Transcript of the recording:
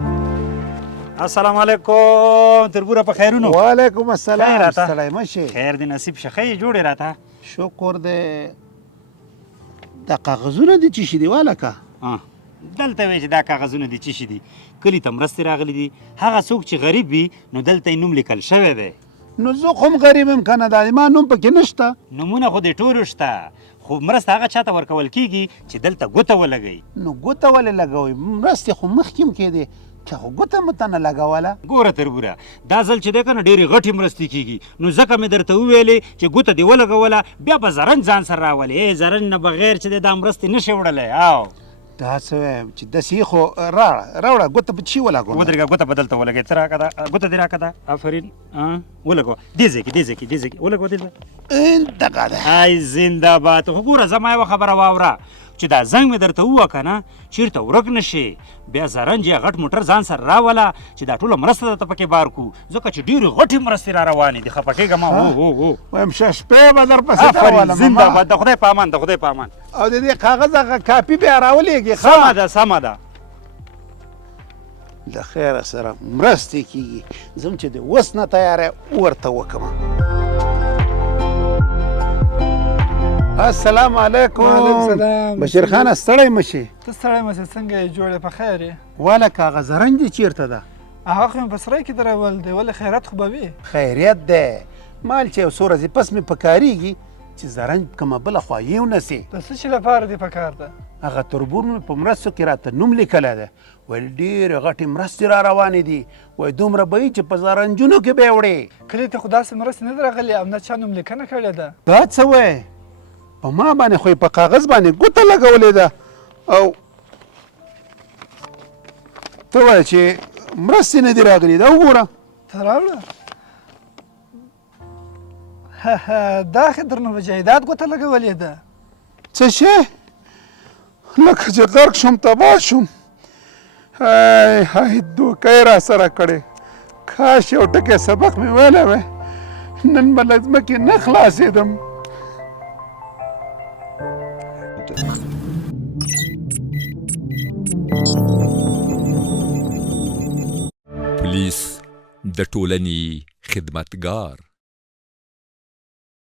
السلام علیکم تربوره په خیرونو. وعلیکم السلام. خیر راته ستړی مه شې. خیر دې نصیب شه. ښه یې جوړې راته. شکر دی. دا کاغذونه دي چې شي دي والکه دلته وایي چې دا کاغذونه دي چې شي دي کلي ته مرستې راغلي دي. هغه څوک چې غریب وي نو دلته یې نوم لیکل شوی دی. نو زه خو هم غریب یم که نه دا ما نوم پکې نشته. نومونه خو دې ټولو شته خو مرسته هغه چاته ورکول کېږي چې دلته ګوته ولګوي. نو ګوته ولې لګوئ؟ مرستې خو مخکې هم کېدې که خو ګوته مو ته نه لګوله. ګوره تربوره دا ځل چې دی که نه ډېرې غټې مرستې کېږي نو ځکه مې درته وویلې چې ګوته دې ولګوله بیا به زرنج ځان سره راولې. زرنج نه بغیر چې دی دا مرستې نشي وړلی. او دا څه وایم چې داسې خو راوړه ګوته په چی ولګوم. ودرېږه ګوته به دلته ولګوې. ته راکه ده ګوته دې راکه ده. آفرین ولګوه دې ځای کې دې ځای کې دې ځای کې ولګوه دې ځای. دغه ده. ای زنده‌باد. خو ګوره زما یوه خبره واوره چې دا زنګ مې درته ووه که نه چېرته ورک نه شي بیا زرنج یا غټ موټر ځان سره راوله چې دا ټوله مرسته درته پکې بار کړو ځکه چې ډېرې غټې مرستې را روانې دي. خفه کېږه مه. وایم شه شپې به درپسې آفرین زنده‌باد. د خدای په امان د خدای په امان. او د دې کاغذ هغه کاپي بیا راولېږي. سمه ده سمه ده. د خیره سره مرستې کېږي. زه هم چې د اوس نه تیاره ورته وکړم. السلام علیکم. وعلیکم السلام. بشیر خانه ستړی مه شې. ته ستړی مه شې. څنګه یې جوړې په خیر یې؟ والکه هغه زرنج دې چېرته ده؟ هغه خو مې په سرای کې درول دی. ولې خیرات خو به وي. خیریت دی. مال چې یو څو ورځې پس مې پکارېږي چې زرنج کومه بله خوا یونه سي. د څه شي لپاره دې په کار ده؟ هغه تربور مې په مرستو کې راته نوم لیکلی دی. ویل ډېرې غټې مرستې را روانې دي. وایي دومره به وي چې په زرنجونو کې به یې وړې. کلي ته خو داسې مرستې نه ده راغلې او نه چا نوم لیکنه کړې ده. دا څه وایې؟ په ما باندې خو یې په کاغذ باندې ګوته لګولې ده او ته وایې چې مرستې نه دي راغلي. دا وګوره. ته راوړه. دا خې درنه په جایداد ګوته لګولې ده. څه شی؟ لکه چې غرق شوم تباه شوم. هی دوکه یې را سره کړې. کاش یو ټکی سبق مې ویلی وی نن به له ځمکې نه خلاصېدم. پولیس د ټولنې خدمتګار